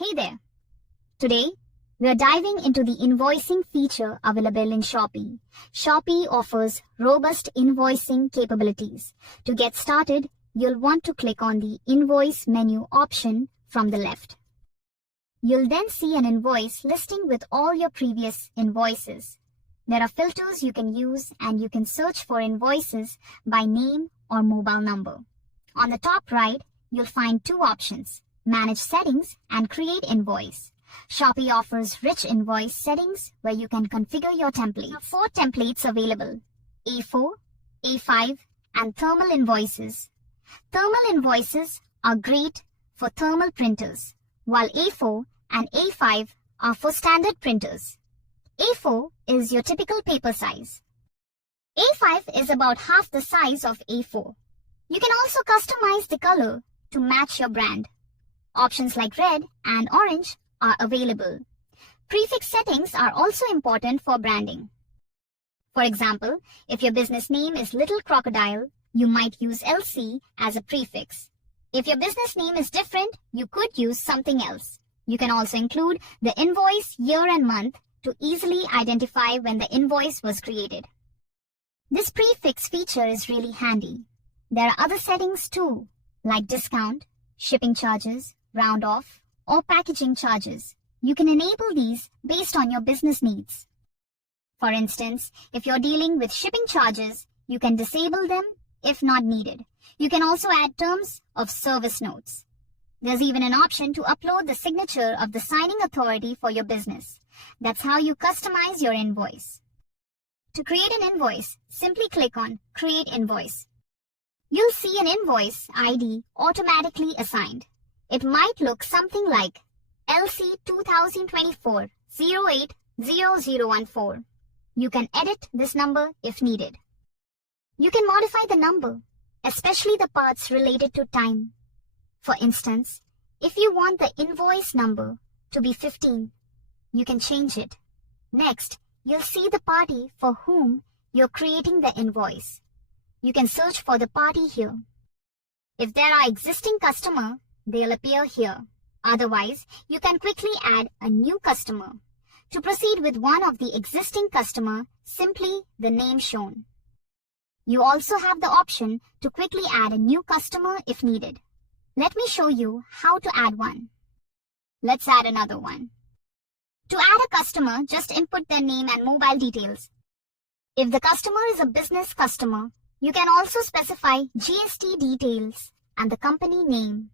Hey there! Today, we are diving into the invoicing feature available in Shoopy. Shoopy offers robust invoicing capabilities. To get started, you'll want to click on the Invoice menu option from the left. You'll then see an invoice listing with all your previous invoices. There are filters you can use and you can search for invoices by name or mobile number. On the top right, you'll find two options: Manage Settings and Create Invoice. Shoopy offers rich invoice settings where you can configure your templates. There are 4 templates available: A4, A5, and thermal invoices. Thermal invoices are great for thermal printers, while A4 and A5 are for standard printers. A4 is your typical paper size. A5 is about half the size of A4. You can also customize the color to match your brand. Options like red and orange are available. Prefix settings are also important for branding. For example, if your business name is Little Crocodile, you might use LC as a prefix. If your business name is different, you could use something else. You can also include the invoice year and month to easily identify when the invoice was created. This prefix feature is really handy. There are other settings too, like discount, shipping charges, round off, or packaging charges. You can enable these based on your business needs. For instance, if you're dealing with shipping charges, you can disable them if not needed. You can also add terms of service notes. There's even an option to upload the signature of the signing authority for your business. That's how you customize your invoice. To create an invoice, simply click on Create Invoice. You'll see an invoice ID automatically assigned. It might look something like LC 2024-08-0014. You can edit this number if needed. You can modify the number, especially the parts related to time. For instance, if you want the invoice number to be 15, you can change it. Next, you'll see the party for whom you're creating the invoice. You can search for the party here. If there are existing customers, they'll appear here. Otherwise, you can quickly add a new customer. To proceed with one of the existing customers, simply the name shown. You also have the option to quickly add a new customer if needed. Let me show you how to add one. Let's add another one. To add a customer, just input their name and mobile details. If the customer is a business customer, you can also specify GST details and the company name.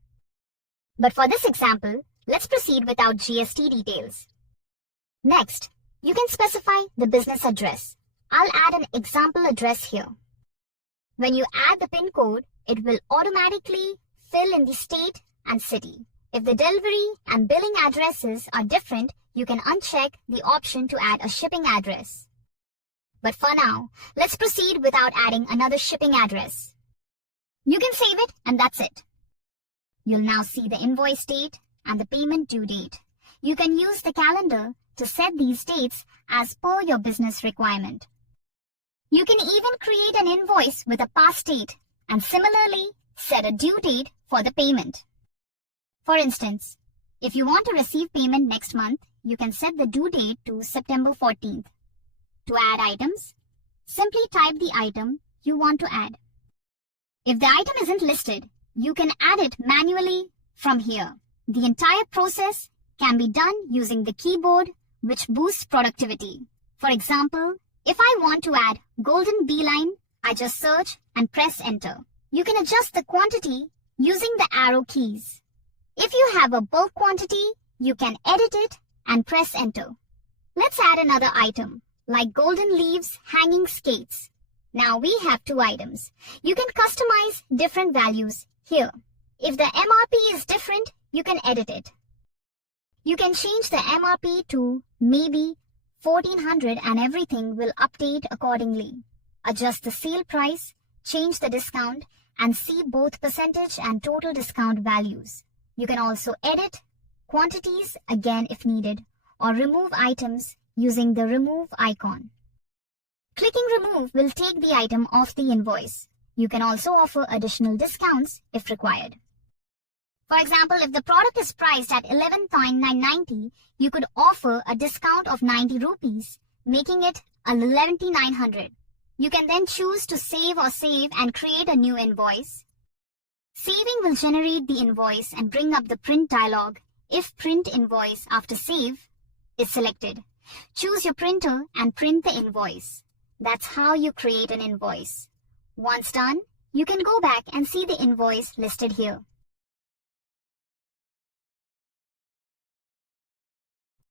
But for this example, let's proceed without GST details. Next, you can specify the business address. I'll add an example address here. When you add the PIN code, it will automatically fill in the state and city. If the delivery and billing addresses are different, you can uncheck the option to add a shipping address. But for now, let's proceed without adding another shipping address. You can save it and that's it. You'll now see the invoice date and the payment due date. You can use the calendar to set these dates as per your business requirement. You can even create an invoice with a past date and similarly set a due date for the payment. For instance, if you want to receive payment next month, you can set the due date to September 14th. To add items, simply type the item you want to add. If the item isn't listed, you can add it manually from here. The entire process can be done using the keyboard, which boosts productivity. For example, if I want to add golden beeline, I just search and press enter. You can adjust the quantity using the arrow keys. If you have a bulk quantity, you can edit it and press enter. Let's add another item, like golden leaves hanging skates. Now we have 2 items. You can customize different values here. If the MRP is different, you can edit it. You can change the MRP to maybe 1400 and everything will update accordingly. Adjust the sale price, change the discount, and see both percentage and total discount values. You can also edit quantities again if needed, or remove items using the remove icon. Clicking remove will take the item off the invoice. You can also offer additional discounts if required. For example, if the product is priced at 11,990, you could offer a discount of 90 rupees, making it 11,900. You can then choose to save or save and create a new invoice. Saving will generate the invoice and bring up the print dialog if print invoice after save is selected. Choose your printer and print the invoice. That's how you create an invoice. Once done, you can go back and see the invoice listed here.